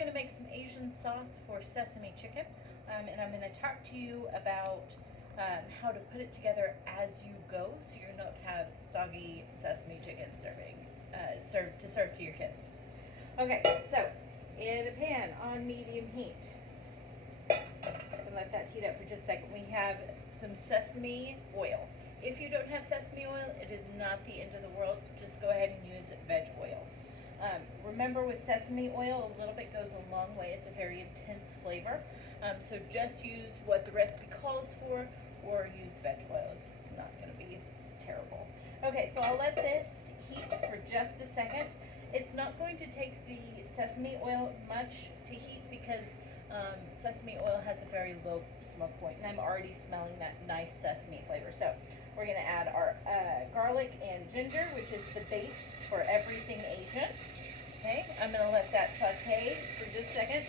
going to make some Asian sauce for sesame chicken, and I'm going to talk to you about how to put it together as you go, so you don't have soggy sesame chicken serve to your kids. Okay, so in a pan on medium heat, and let that heat up for just a second. We have some sesame oil. If you don't have sesame oil, it is not the end of the world. Just go ahead and use veg oil. Remember, with sesame oil, a little bit goes a long way. It's a very intense flavor. So just use what the recipe calls for, or use veg oil. It's not going to be terrible. Okay, so I'll let this heat for just a second. It's not going to take the sesame oil much to heat because sesame oil has a very low smoke point, and I'm already smelling that nice sesame flavor. So we're going to add our garlic and ginger, which is the base for everything Asian. Okay, I'm going to let that saute for just a second.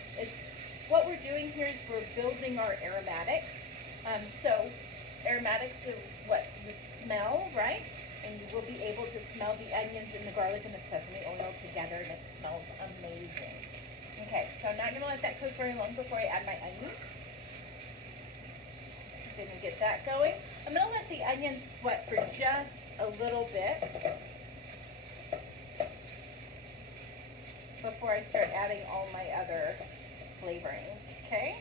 What we're doing here is we're building our aromatics. So aromatics are what you smell, right? And you will be able to smell the onions and the garlic and the sesame oil together, and it smells amazing. Okay, so I'm not going to let that cook very long before I add my onions. Then we get that going. I'm going to let the onions sweat for just a little bit before I start adding all my other flavorings, okay?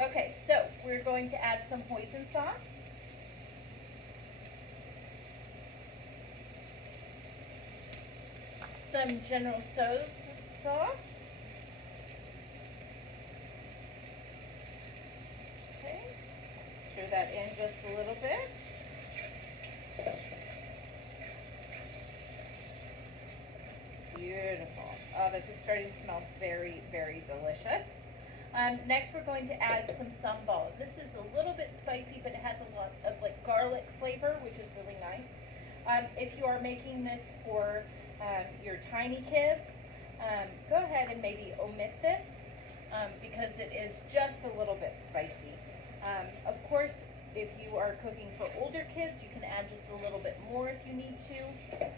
Okay, so we're going to add some hoisin sauce. Some General Tso's sauce. Okay, stir that in just a little bit. Beautiful. Oh, this is starting to smell very, very delicious. Next, we're going to add some sambal. This is a little bit spicy, but it has a lot of like garlic flavor, which is really nice. If you are making this for your tiny kids, go ahead and maybe omit this because it is just a little bit spicy. Of course, if you are cooking for older kids, you can add just a little bit more if you need to,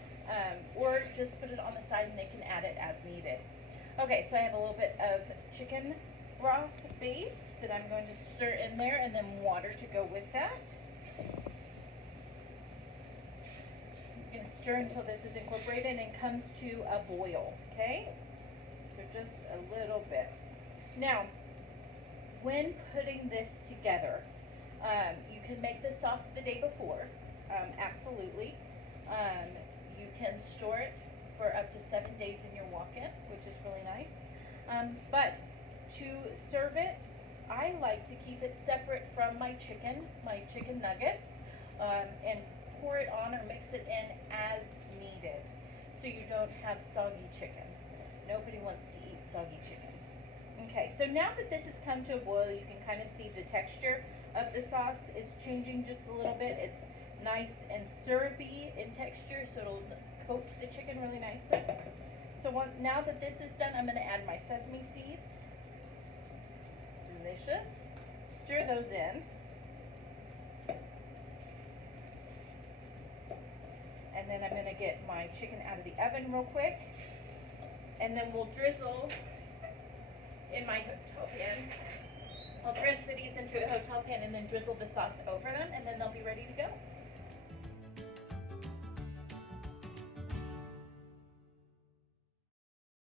or just put it on the side and they can add it as needed. Okay, so I have a little bit of chicken broth base that I'm going to stir in there, and then water to go with that. I'm going to stir until this is incorporated and comes to a boil, okay? So just a little bit. Now, when putting this together, you can make the sauce the day before, absolutely. You can store it for up to 7 days in your walk-in, which is really nice. But to serve it, I like to keep it separate from my chicken nuggets, and pour it on or mix it in as needed, so you don't have soggy chicken. Nobody wants to eat soggy chicken. Okay, so now that this has come to a boil, you can kind of see the texture of the sauce is changing just a little bit. It's nice and syrupy in texture, so it'll coat the chicken really nicely. So now that this is done, I'm going to add my sesame seeds. Delicious. Stir those in. And then I'm going to get my chicken out of the oven real quick. And then we'll drizzle in my hotel pan. I'll transfer these into a hotel pan and then drizzle the sauce over them, and then they'll be ready to go.